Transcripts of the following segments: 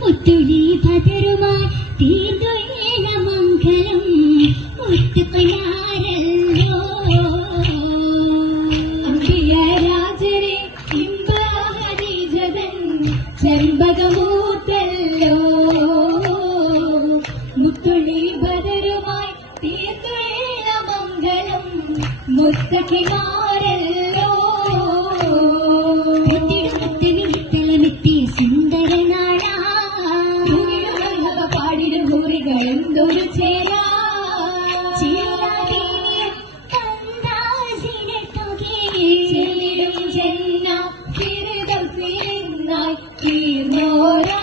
മുത്തുളി ഭദ്രമായി തീർന്നൊഴിയണ മംഗളം മുത്തുപനാരല്ലോ അമ്പിയ രാജരെ ഇമ്പാഹരിജതൻ ചെമ്പകമൂത്തല്ലോ മുത്തുളി ഭദ്രമായി തീർന്നൊഴിയണ മംഗളം മുത്തകിമാരല്ലോ മുത്തിടുമുത്തമിത്തളമെത്തി സുന്ദരനാള പാടിടും ഭൂരികളെന്തൊരു ചേരാ ചെല്ലിടും ജന്ന ഫിരിദം ഫിരിന്നായി തീർന്നോരാ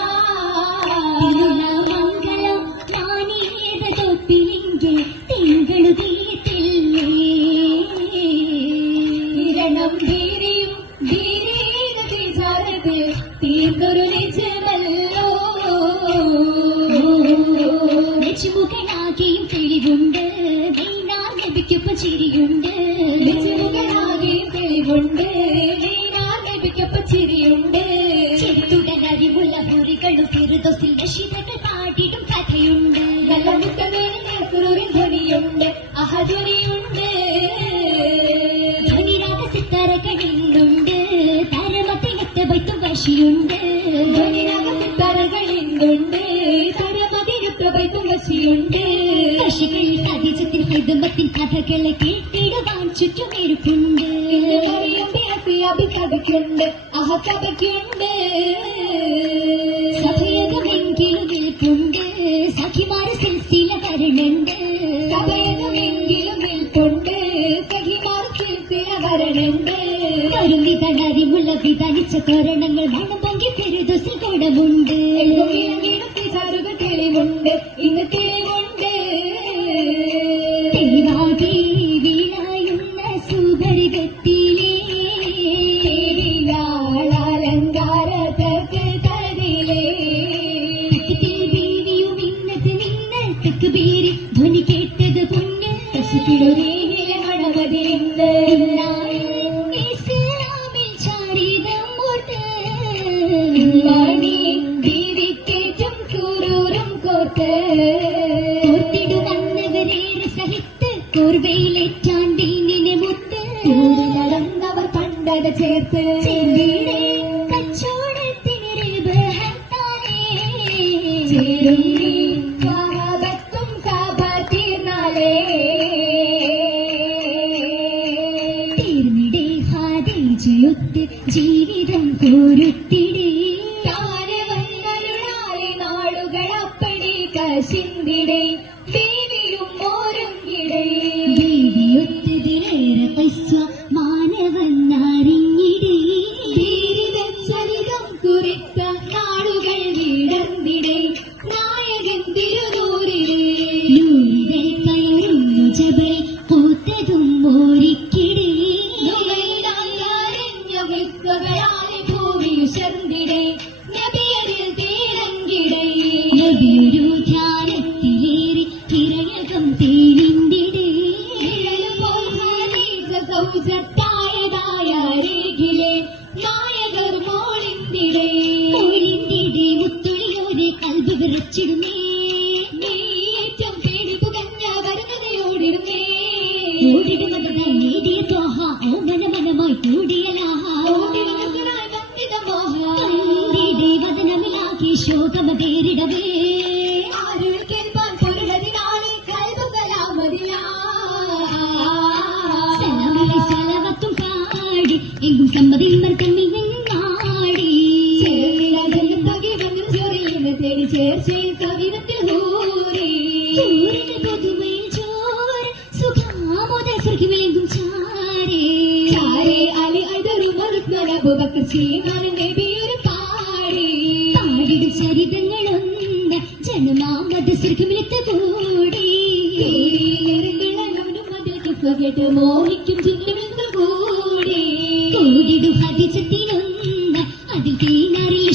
മംഗളം മാനീയത തൊട്ടിലെങ്കിൽ തിങ്കളു തീയത്തില്ലേ കിരണം ധീരിയും ധീരീത വിചാരത്തിൽ തീർന്നൊരു നിജമല്ലോ നെച്ചുമുഖനാകെയും തെളിവുണ്ട് ദൈനാർ ലഭിക്കൊപ്പം ചിരിയുണ്ട് നെച്ചുമുഖനാകെയും തെളിവുണ്ട് ദൈനാർ ലഭിക്കൊപ്പം ചിരിയുണ്ട് ചെറുത്തുടൻ അറിവുള്ള മുറികളും ഫിറുദോസിൽ നശിതകൾ പാടിടും കഥയുണ്ട് നല്ല മുത്തമേനിൽ ധ്വനിയുണ്ട് അഹധ്വനിയുണ്ട് ധ്വനിരാഗ സിത്താരകളിലുണ്ട് താരമതിനൊത്ത ബൈത്തും വശിയുണ്ട് ധ്വനിരാഗ സിത്താരകളിലുണ്ട് താരമതിനൊത്ത ബൈത്തും വശിയുണ്ട് വശികളിൽ കഥിജത്തിൻ ഹിദമത്തിൻ കഥകളെ കേട്ടിടുവാൻ ചുറ്റുമേരുക്കുണ്ട് സഭയ്ക്കുണ്ട് അഹസഭയ്ക്കുണ്ട് സഭയകമെങ്കിലും നിൽപ്പുണ്ട് സഖിമാര് സിൽസില വരണുണ്ട് സഭയകമെങ്കിലും നിൽപ്പുണ്ട് സഖിമാര് സിൽസില വരണുണ്ട് വരും വിധാനറിമുള്ള വിധാനിച്ച തോരണങ്ങൾ മണം പൊങ്കി ഫിറുദോസിൽ കൂടമുണ്ട് വിചാരുകൾ തെളിവുണ്ട് ഇന്ന് തെളിവുണ്ട് തെളിവാകെ വീണായുന്ന സുപരികത്തിലെ അലങ്കാരത്തക്ക് തതിലേ ബീവിയും ഇന്നത്ത് നിന്നത്തക്ക് ബീരി ധ്വനി കേട്ടത് പൊന്ന് പശുക്കിലൊരേല മണമതിലുണ്ട് ഇസ്ലാമിൽ ചാരിതം ബീവിക്കേറ്റം സൂരൂരും കോർത്ത് കോർത്തിടുവന്നവരേറെ സഹിത്ത് കോർവയിലേറ്റാൻ ദീനിനെ മുത്ത് നടന്നവർ പണ്ടത ചേർത്ത് കച്ചോടത്തിന് ചേരും സഹാബത്തും കാപാത്തീർന്നാലേ തീർന്നിടേ ഹാദിജയൊത്ത് ജീവിതം കോരുത്തിടേ താരെ വന്നരുളാലെ നാളുകളപ്പടി കശിന്തിടേ ദേവിയും മോരുങ്കിടേ ദേവിയൊത്തതിലേറെ പൈസ മാനവന്നറിഞ്ഞിടേ ചരിതം കുറിത്ത നാളുകൾ വീടർന്നിടേ നായകൻ തിരുനൂരിടേ നൂരികൾ കയറുന്നു ജബൽ പൂത്തതും മോരിക്കിടേ വിസ്വകളാലെ ഭൂമിയുശർന്നിടേ നബിയരിൽ തീരങ്കിടേ നബിയൊരു ധ്യാനത്തിലേറി തിരയകം തേലിന്തിടേ സൗജത്തായതായ രേഖിലെ നായകർ മോളിന്തിടേ മുത്തുളിയോരെ കൽബ് വിറച്ചിടുന്നേ ഏറ്റം പേടി പുകഞ്ഞ വരുന്നതയോടിടുന്നേ ഓടിടുന്നത് നേടിയ തോഹ ഓമനമനമായി കൂടിയലാഹ വദനമിലാക്കി ശോകമതേരിടവേ ആരുൾ കേൾപ്പാൻ പൊരുടതിനാണ് കൽബ് സലാമിലെ സലവത്തും പാടി എങ്കും സമ്മതിൽ മർക്കമ്മിൽ നിന്നും നാടി തേടി ചേർച്ചയിൽ കവിതത്തിൽ ഹൂറി പുതുമയിൽ ചോർ സുഖാമോദ സ്വർഗിമെങ്കും ചാരേ ചാരേ അലി അദറുമറുസ്മര അബൂബക്കർ സീമാൻ നബിയൊരു പാടി പാടിടും ചരിതങ്ങളൊന്ന് ജനമാമത സ്വർഗമിലെത്ത കൂടി കേട്ട് മോഹിക്കും ചിന്തകൾ കൂടി കൂടിടും ഹദിജത്തിനൊന്ന് അതിൽ തീനാറിൽ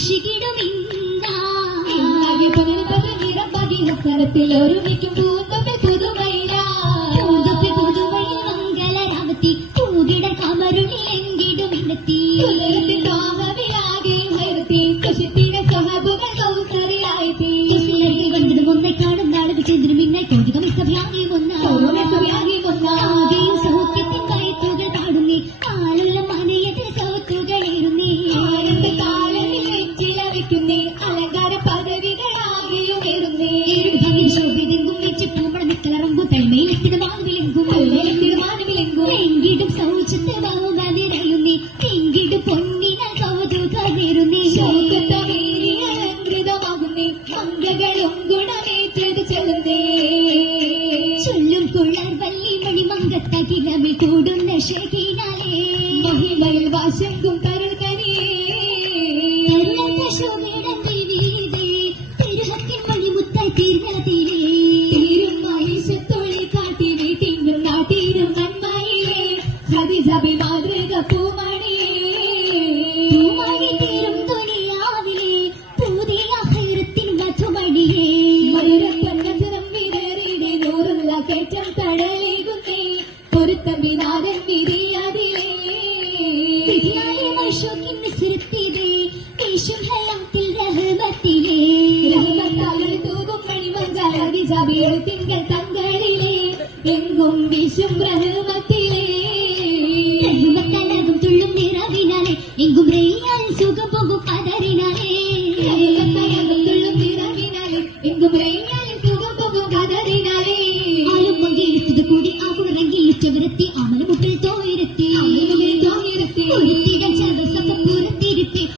സ്ഥലത്തിൽ ഒരുമിക്കും പൂന്തപ്പിൽ പുതുമയില മംഗളരാവത്തി പൂകിട കമരുളിലെങ്കിടും ഇന്നെത്തി താഹവിലാകെ ഉയർത്തി കശിത്തിയുടെ സഹബുകൾ കൗസറി അലങ്കാര പദവികൾ